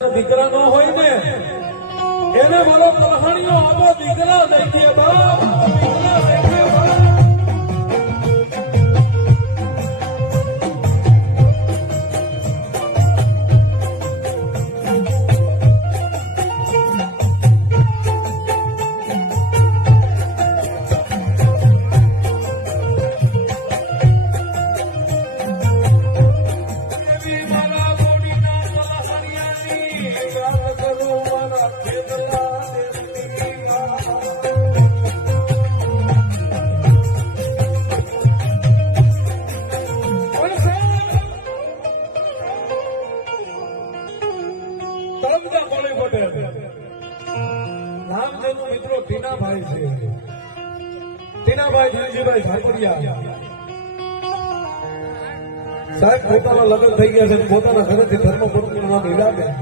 દીકરા ન હોય ને એને મારો કલહાણીઓ આપો દીકરા દેખીએ બાપ દીકરા દેખીએ બાપ મિત્રો ટીનાભાઈ છે ટીનાભાઈ ધીરજીભાઈ ઝાપડિયા સાહેબ પોતાના લગ્ન થઈ ગયા છે પોતાના ઘરેથી ધર્મપત્નીનું નામ હીરાબેન